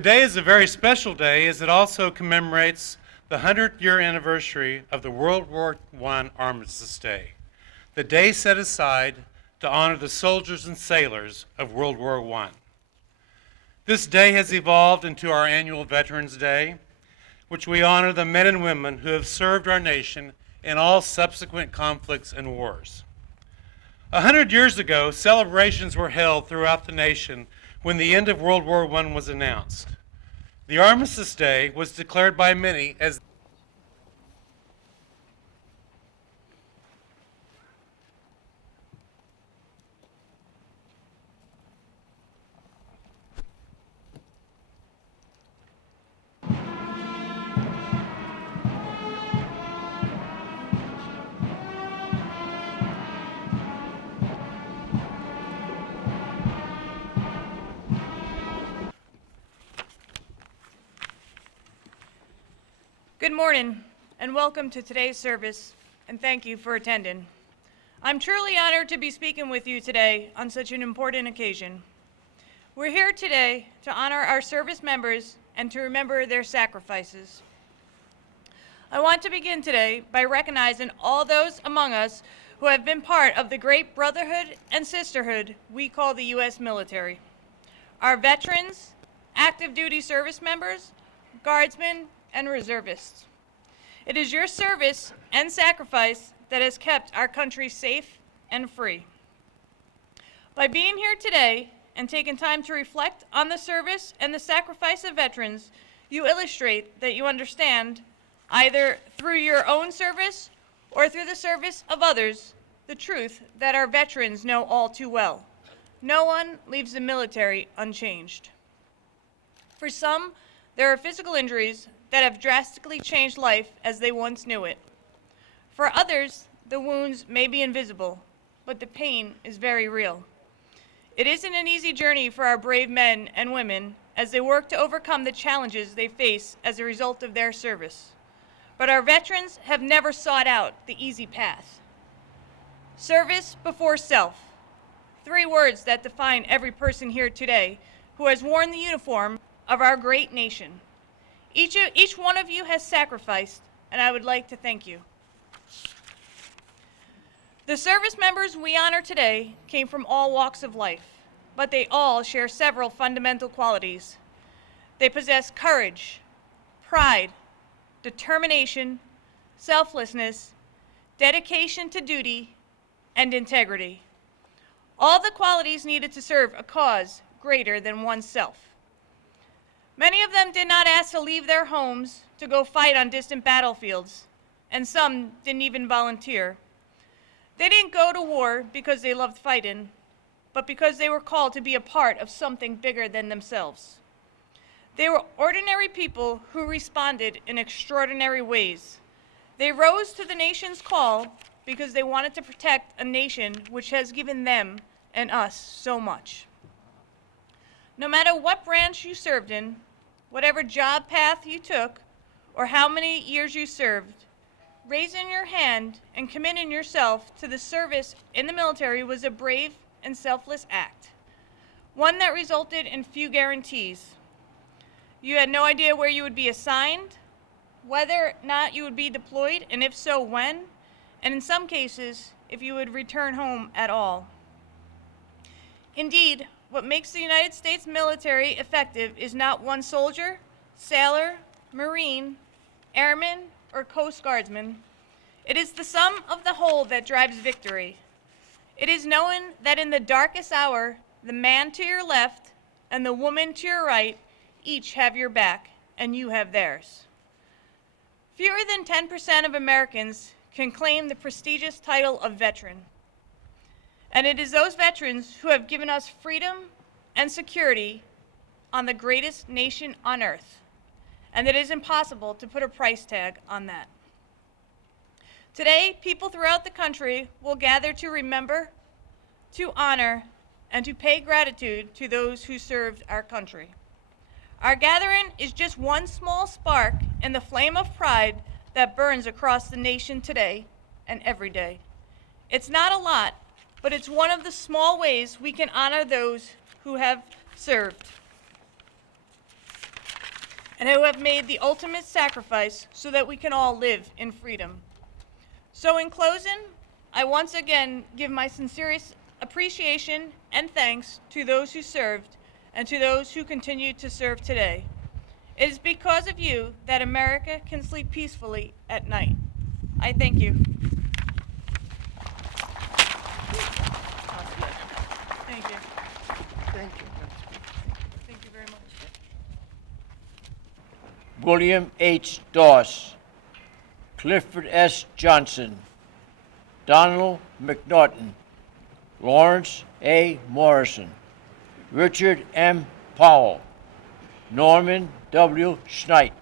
Today is a very special day as it also commemorates the 100th-year anniversary of the World War I Armistice Day, the day set aside to honor the soldiers and sailors of World War I. This day has evolved into our annual Veterans Day, which we honor the men and women who have served our nation in all subsequent conflicts and wars. 100 years ago, celebrations were held throughout the nation when the end of World War I was announced. The Armistice Day was declared by many as Good morning and welcome to today's service, and thank you for attending. I'm truly honored to be speaking with you today on such an important occasion. We're here today to honor our service members and to remember their sacrifices. I want to begin today by recognizing all those among us who have been part of the great brotherhood and sisterhood we call the U.S. military. Our veterans, active duty service members, guardsmen, and reservists. It is your service and sacrifice that has kept our country safe and free. By being here today and taking time to reflect on the service and the sacrifice of veterans, you illustrate that you understand, either through your own service or through the service of others, the truth that our veterans know all too well. No one leaves the military unchanged. For some, there are physical injuries that have drastically changed life as they once knew it. For others, the wounds may be invisible, but the pain is very real. It isn't an easy journey for our brave men and women as they work to overcome the challenges they face as a result of their service. But our veterans have never sought out the easy path. Service before self. 3 words that define every person here today who has worn the uniform of our great nation. Each one of you has sacrificed, and I would like to thank you. The service members we honor today came from all walks of life, but they all share several fundamental qualities. They possess courage, pride, determination, selflessness, dedication to duty, and integrity. All the qualities needed to serve a cause greater than oneself. Many of them did not ask to leave their homes to go fight on distant battlefields, and some didn't even volunteer. They didn't go to war because they loved fighting, but because they were called to be a part of something bigger than themselves. They were ordinary people who responded in extraordinary ways. They rose to the nation's call because they wanted to protect a nation which has given them and us so much. No matter what branch you served in, whatever job path you took, or how many years you served, raising your hand and committing yourself to the service in the military was a brave and selfless act, one that resulted in few guarantees. You had no idea where you would be assigned, whether or not you would be deployed, and if so, when, and in some cases, if you would return home at all. Indeed, what makes the United States military effective is not one soldier, sailor, Marine, airman, or Coast Guardsman. It is the sum of the whole that drives victory. It is knowing that in the darkest hour, the man to your left and the woman to your right each have your back, and you have theirs. Fewer than 10% of Americans can claim the prestigious title of veteran. And it is those veterans who have given us freedom and security on the greatest nation on earth. And it is impossible to put a price tag on that. Today, people throughout the country will gather to remember, to honor, and to pay gratitude to those who served our country. Our gathering is just one small spark in the flame of pride that burns across the nation today and every day. It's not a lot, but it's one of the small ways we can honor those who have served. and who have made the ultimate sacrifice so that we can all live in freedom. So in closing, I once again give my sincerest appreciation and thanks to those who served and to those who continue to serve today. It is because of you that America can sleep peacefully at night. I thank you. Thank you. Thank you. Thank you very much. William H. Doss, Clifford S. Johnson, Donald McNaughton, Lawrence A. Morrison, Richard M. Powell, Norman W. Schneid,